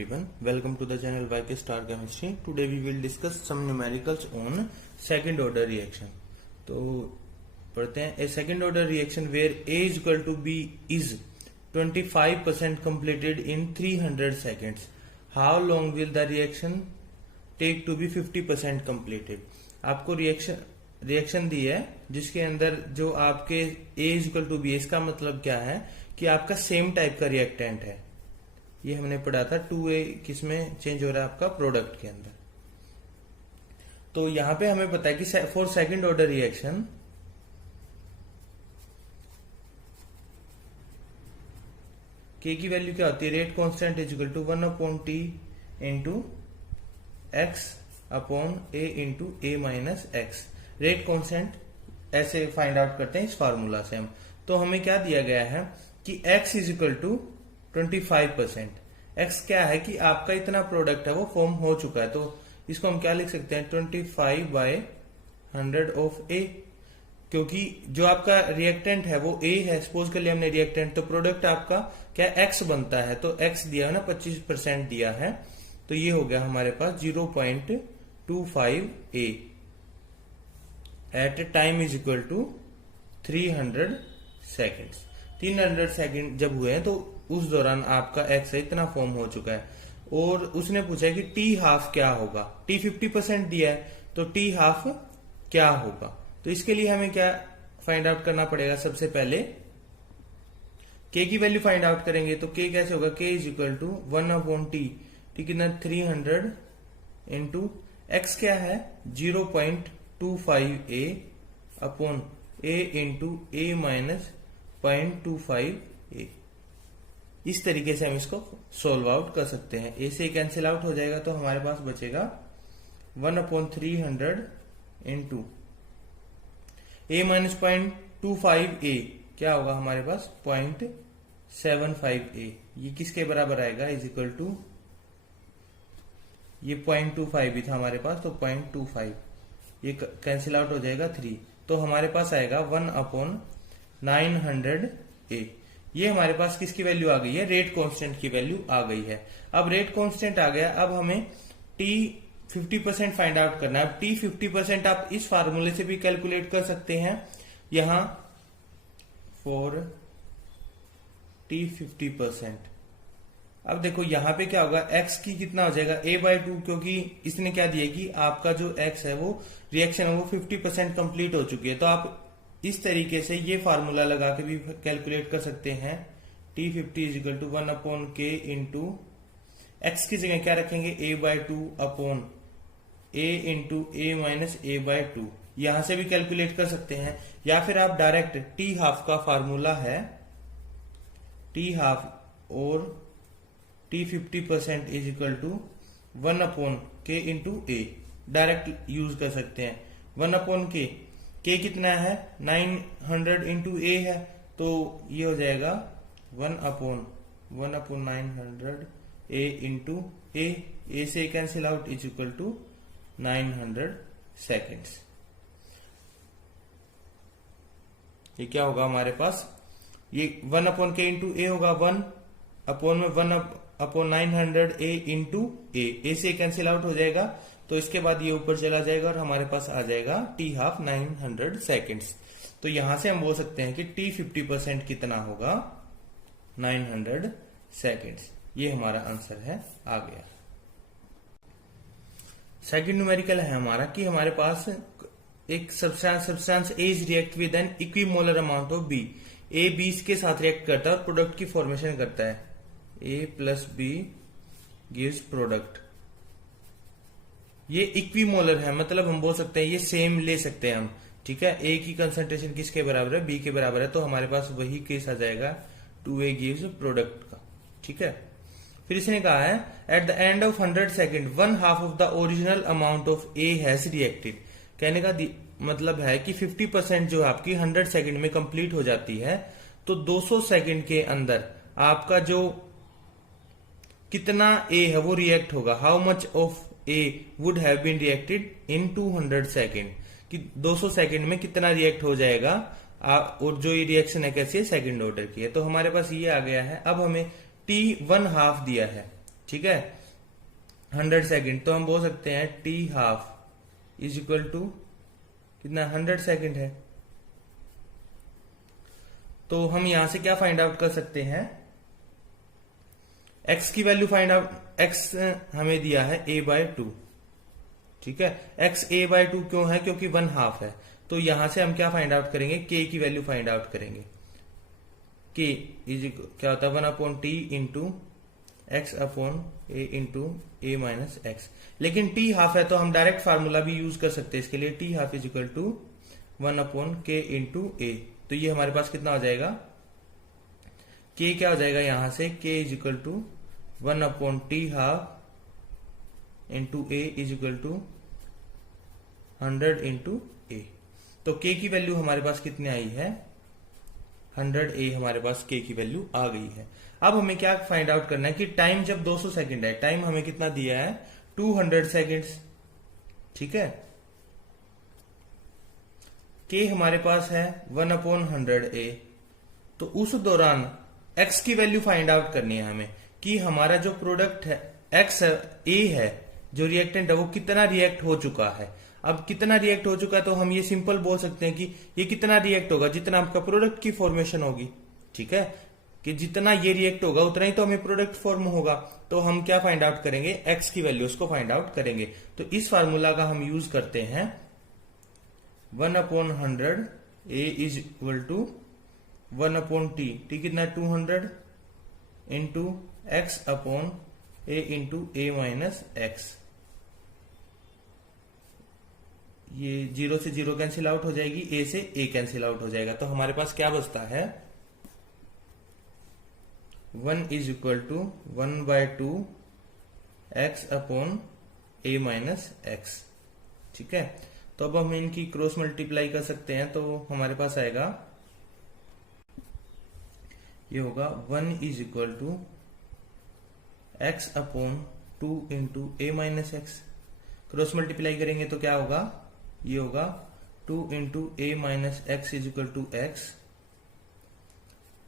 everyone, welcome to the channel YK Star Chemistry. Today we will discuss some numericals on second order reaction. तो पढ़ते हैं. A second order reaction where A is equal to B is 25% completed in 300 seconds. How long will the reaction take to be 50% completed? आपको reaction दी है जिसके अंदर जो आपके A is equal to B, इसका मतलब क्या है कि आपका सेम टाइप का रिएक्टेंट है. ये हमने पढ़ा था 2A किसमें चेंज हो रहा है आपका प्रोडक्ट के अंदर. तो यहां पे हमें पता है कि for second order reaction K की वैल्यू क्या होती है. Rate constant is equal to 1/T into x upon a into a minus x. Rate constant ऐसे फाइंड आउट करते हैं इस फार्मूला से हम. तो हमें क्या दिया गया है कि x is equal to 25%. x क्या है कि आपका इतना प्रोडक्ट है वो फॉर्म हो चुका है. तो इसको हम क्या लिख सकते हैं 25/100 ऑफ A, क्योंकि जो आपका रिएक्टेंट है वो A है. सपोज कर लिया हमने रिएक्टेंट, तो प्रोडक्ट आपका क्या x बनता है. तो x दिया है ना 25% दिया है, तो ये हो गया हमारे पास 0.25 A at time is equal to 300 seconds. 300 second जब हुए हैं तो उस दौरान आपका x इतना फॉर्म हो चुका है. और उसने पूछा है कि t हाफ क्या होगा. t 50% दिया है, तो t हाफ क्या होगा. तो इसके लिए हमें क्या फाइंड आउट करना पड़ेगा. सबसे पहले k की वैल्यू फाइंड आउट करेंगे. तो k कैसे होगा. k is equal to 1/T. t कितना 300 इंटू एक्स क्या है 0.25 A upon a into a minus 0.25 A. इस तरीके से हम इसको सोल्व आउट कर सकते हैं. a से कैंसिल आउट हो जाएगा तो हमारे पास बचेगा 1/300 इंटू a माइनस 0.25 A क्या होगा हमारे पास 0.75 A. ये किसके बराबर आएगा इज इक्वल टू, ये 0.25 भी था हमारे पास, तो 0.25 ये कैंसिल आउट हो जाएगा 3. तो हमारे पास आएगा 1/900 A. ये हमारे पास किसकी वैल्यू आ गई है. रेट कांस्टेंट की वैल्यू आ गई है. अब रेट कांस्टेंट आ गया. अब हमें T 50% फाइंड आउट करना है. अब T 50% आप इस फार्मूले से भी कैलकुलेट कर सकते हैं. यहां फॉर T 50%. अब देखो यहां पे क्या होगा. x की कितना हो जाएगा a/2, क्योंकि इसने क्या दिया कि आपका जो x है वो रिएक्शन है वो 50% कंप्लीट हो चुकी है. तो आप इस तरीके से ये फार्मूला लगा के भी कैलकुलेट कर सकते हैं. T50 is equal to 1/K into x की जगह क्या रखेंगे a/2 upon a into a minus a/2. यहां से भी कैलकुलेट कर सकते हैं, या फिर आप डायरेक्ट T हाफ का फार्मूला है T हाफ और T 50% is equal to 1/K into a direct use कर सकते हैं. 1/K K कितना है 900 इंटू A है, तो ये हो जाएगा 1/900 A इंटू A. A से cancel out is equal to 900 seconds. ये क्या होगा हमारे पास, ये 1/K इंटू A होगा 1/900 A इंटू A. A से कैंसिल आउट हो जाएगा, तो इसके बाद ये ऊपर चला जाएगा और हमारे पास आ जाएगा T हाफ 900 सेकेंड्स. तो यहां से हम बोल सकते हैं कि T 50% कितना होगा 900 सेकेंड्स. ये हमारा आंसर है, आ गया. सेकंड न्यूमेरिकल है हमारा कि हमारे पास एक substance A is react with an equimolar amount of B. A B के साथ रिएक्ट करता है और प्रोडक्ट की फॉर्मेशन करता है. A plus B gives product. ये इक्विमोलर है, मतलब हम बोल सकते हैं ये सेम ले सकते हैं हम. ठीक है, A की कंसंट्रेशन किसके बराबर है B के बराबर है, तो हमारे पास वही केस आ जाएगा 2A गिव्स प्रोडक्ट का. ठीक है, फिर इसने कहा है at the end of 100 second 1/2 of the original amount of A has reacted. कहने का मतलब है कि 50% जो आपकी 100 सेकेंड में कंप्लीट हो जाती है, तो 200 सेकेंड के अंदर आपका जो कितना A है वो रिएक्ट होगा. How much of A would have been reacted in 200 second, कि 200 सेकेंड में कितना रिएक्ट हो जाएगा. और जो ये रिएक्शन है कैसी है सेकेंड ऑर्डर की है. तो हमारे पास ये आ गया है. अब हमें T 1/2 दिया है. ठीक है, 100 सेकेंड, तो हम बोल सकते हैं T half is equal to कितना, 100 सेकेंड है। तो हम यहां से क्या फाइंड आउट कर सकते हैं, x की वैल्यू फाइंड आउट, x हमें दिया है a/2, ठीक है, x a/2 क्यों है, क्योंकि 1/2 है। तो यहां से हम क्या फाइंड आउट करेंगे, k की वैल्यू फाइंड आउट करेंगे। k इज क्या होता है, 1/t into x upon a into a minus x. लेकिन t हाफ है तो हम डायरेक्ट फार्मूला भी यूज कर सकते हैं इसके लिए, t half is equal to 1/k into a। तो ये हमारे पास कितना हो जाएगा, k क्या हो जाएगा यहां से, k is equal to 1/t half into a is equal to 100 into a। तो k की वैल्यू हमारे पास कितनी आई है, 100a हमारे पास k की वैल्यू आ गई है। अब हमें क्या फाइंड आउट करना है कि टाइम जब 200 सेकंड है, टाइम हमें कितना दिया है, 200 सेकंड्स, ठीक है। k हमारे पास है 1/100a। तो उस दौरान x की वैल्यू फाइंड आउट करनी है हमें कि हमारा जो प्रोडक्ट है x a है, जो रिएक्टेंट है वो कितना रिएक्ट हो चुका है। अब कितना रिएक्ट हो चुका है तो हम ये सिंपल बोल सकते हैं कि ये कितना रिएक्ट होगा, जितना आपका प्रोडक्ट की फॉर्मेशन होगी, ठीक है, कि जितना ये रिएक्ट होगा उतना ही तो हमें प्रोडक्ट फॉर्म होगा। तो हम क्या फाइंड आउट करेंगे, x की वैल्यू उसको फाइंड आउट करेंगे। तो इस फार्मूला का हम यूज करते हैं 1/100 a is equal to 1/t, T कितना 200 into x upon a into a minus x. ये 0 से 0 कैंसिल आउट हो जाएगी, a से a कैंसिल आउट हो जाएगा। तो हमारे पास क्या बचता है, 1 is equal to 1/2 x upon a minus x, ठीक है। तो अब हम इनकी क्रॉस मल्टीप्लाई कर सकते हैं, तो हमारे पास आएगा, ये होगा 1 is equal to x upon 2 into a minus x. Cross multiply करेंगे तो क्या होगा, ये होगा 2 into a minus x is equal to x,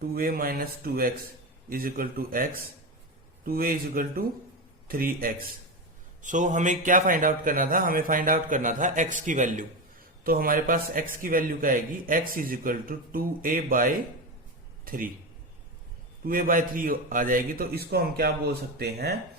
2a minus 2x is equal to x, 2a is equal to 3x। So हमें क्या find out करना था, हमें फाइंड आउट करना था x की वैल्यू। तो हमारे पास x की वैल्यू क्या आएगी, x is equal to 2a/3, 2a/3 आ जाएगी। तो इसको हम क्या बोल सकते हैं,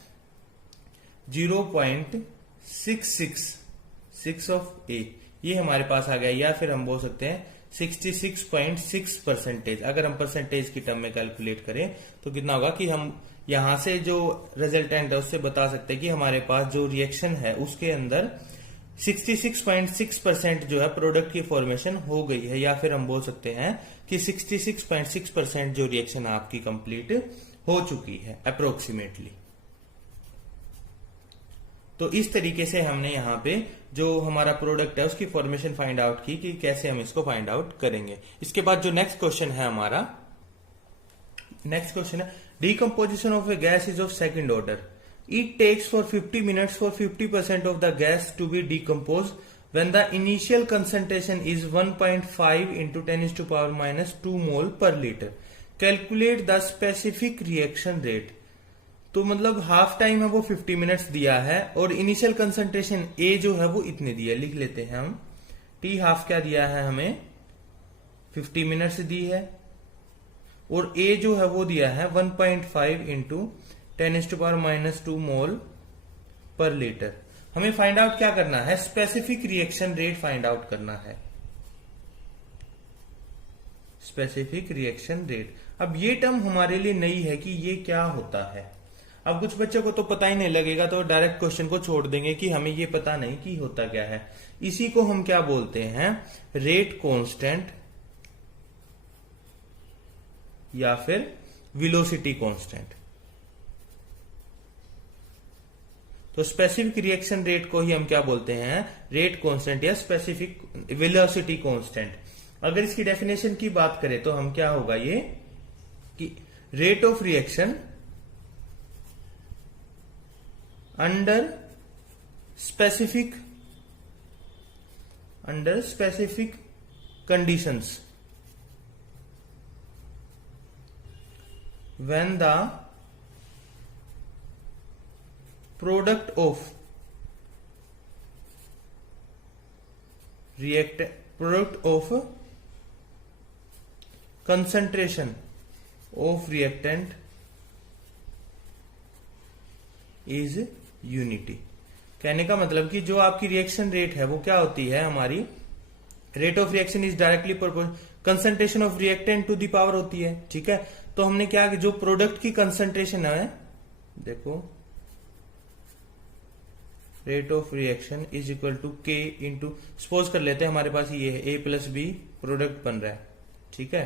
0.666 ऑफ a, ये हमारे पास आ गया। या फिर हम बोल सकते हैं 66.6%। अगर हम परसेंटेज की टर्म में कैलकुलेट करें तो कितना होगा कि हम यहां से जो रिजल्टेंट है उससे बता सकते हैं कि हमारे पास जो रिएक्शन है उसके अंदर 66.6% जो है प्रोडक्ट की फॉर्मेशन हो गई है। या फिर हम बोल सकते हैं कि 66.6% जो रिएक्शन आपकी कंप्लीट हो चुकी है अप्रोक्सीमेटली। तो इस तरीके से हमने यहाँ पे जो हमारा प्रोडक्ट है उसकी फॉर्मेशन फाइंड आउट की कि कैसे हम इसको फाइंड आउट करेंगे। इसके बाद जो नेक्स्ट क्वेश्चन है हमारा, नेक्स्ट क्वेश्चन है decomposition of a gas is of second order. It takes for 50 minutes for 50% of the gas to be decompose when the initial concentration is 1.5 into 10⁻⁻2 mole per litre. Calculate the specific reaction rate. तो मतलब half time है वो 50 minutes दिया है और initial concentration ए जो है वो इतने दिया, लिख लेते हैं हम। टी हाफ क्या दिया है हमें, 50 मिनट्स दी है, और ए जो है वो दिया है 1.5 इंटू 10⁻⁻2 मोल पर लीटर। हमें फाइंड आउट क्या करना है, specific reaction rate find out करना है, स्पेसिफिक रिएक्शन रेट। अब ये टर्म हमारे लिए नई है कि ये क्या होता है। अब कुछ बच्चों को तो पता ही नहीं लगेगा तो डायरेक्ट क्वेश्चन को छोड़ देंगे कि हमें ये पता नहीं कि होता क्या है। इसी को हम क्या बोलते हैं, रेट कांस्टेंट या फिर वेलोसिटी कांस्टेंट। तो स्पेसिफिक रिएक्शन रेट को ही हम क्या बोलते हैं, रेट कांस्टेंट या स्पेसिफिक वेलोसिटी कांस्टेंट। अगर इसकी डेफिनेशन की बात करें तो हम क्या होगा ये कि rate of reaction under specific conditions when the product of concentration of reactant is unity. कहने का मतलब कि जो आपकी रिएक्शन रेट है वो क्या होती है, हमारी rate of reaction is directly proportional concentration of reactant to the power होती है। ठीक है, तो हमने क्या कि जो प्रोडक्ट की कंसंट्रेशन है, देखो rate of reaction is equal to k into, suppose कर लेते हैं हमारे पास ये है ए प्लस बी प्रोडक्ट बन रहा है। ठीक है,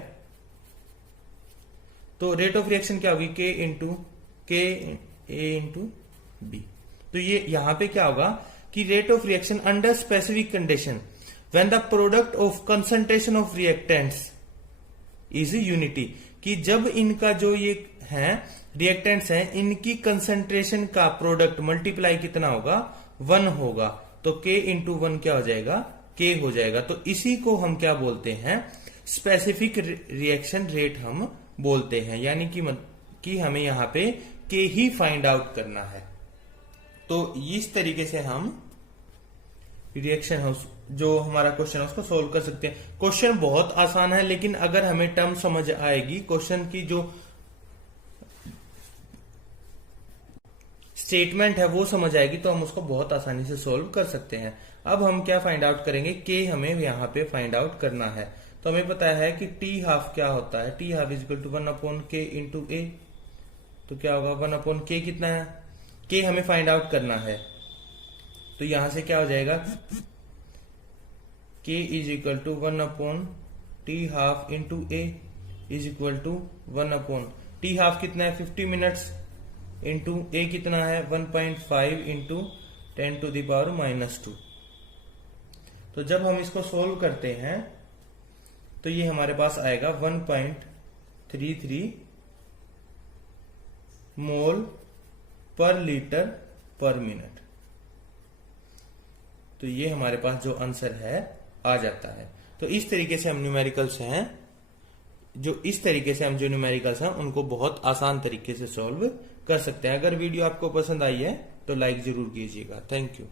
तो रेट ऑफ रिएक्शन क्या होगी, के ए इंटू बी। तो ये यहां पे क्या होगा कि rate of reaction under specific condition when the product of concentration of reactants is unity, कि जब इनका जो ये है रिएक्टेंट्स हैं इनकी कंसंट्रेशन का प्रोडक्ट मल्टीप्लाई कितना होगा, 1 होगा, तो k इंटू 1 क्या हो जाएगा, k हो जाएगा। तो इसी को हम क्या बोलते हैं, स्पेसिफिक रिएक्शन रेट हम बोलते हैं, यानी कि हमें यहां पे k ही फाइंड आउट करना है। तो इस तरीके से हम रिएक्शन हाउस जो हमारा क्वेश्चन है उसको सोल्व कर सकते हैं। क्वेश्चन बहुत आसान है, लेकिन अगर हमें टर्म समझ आएगी, क्वेश्चन की जो स्टेटमेंट है वो समझ आएगी, तो हम उसको बहुत आसानी से सोल्व कर सकते हैं। अब हम क्या फाइंड आउट करेंगे, के हमें यहां पे फाइंड आउट करना है। तो हमें पता है कि टी हाफ क्या होता है, T half is equal to 1 upon k into a. तो क्या होगा 1 अपॉन के कितना है, के हमें फाइंड आउट करना है। तो यहां से क्या हो जाएगा, k is equal to 1 upon T half into a is equal to 1 upon T half कितना है 50 मिनट्स इंटू ए कितना है 1.5 इंटू 10 टू द पावर -2। तो जब हम इसको सोल्व करते हैं तो ये हमारे पास आएगा 1.33 मोल पर लीटर पर मिनट। तो ये हमारे पास जो आंसर है आ जाता है। तो इस तरीके से हम न्यूमेरिकल्स हैं, इस तरीके से हम जो न्यूमेरिकल्स हैं उनको बहुत आसान तरीके से सॉल्व कर सकते हैं। अगर वीडियो आपको पसंद आई है तो लाइक जरूर कीजिएगा। Thank you.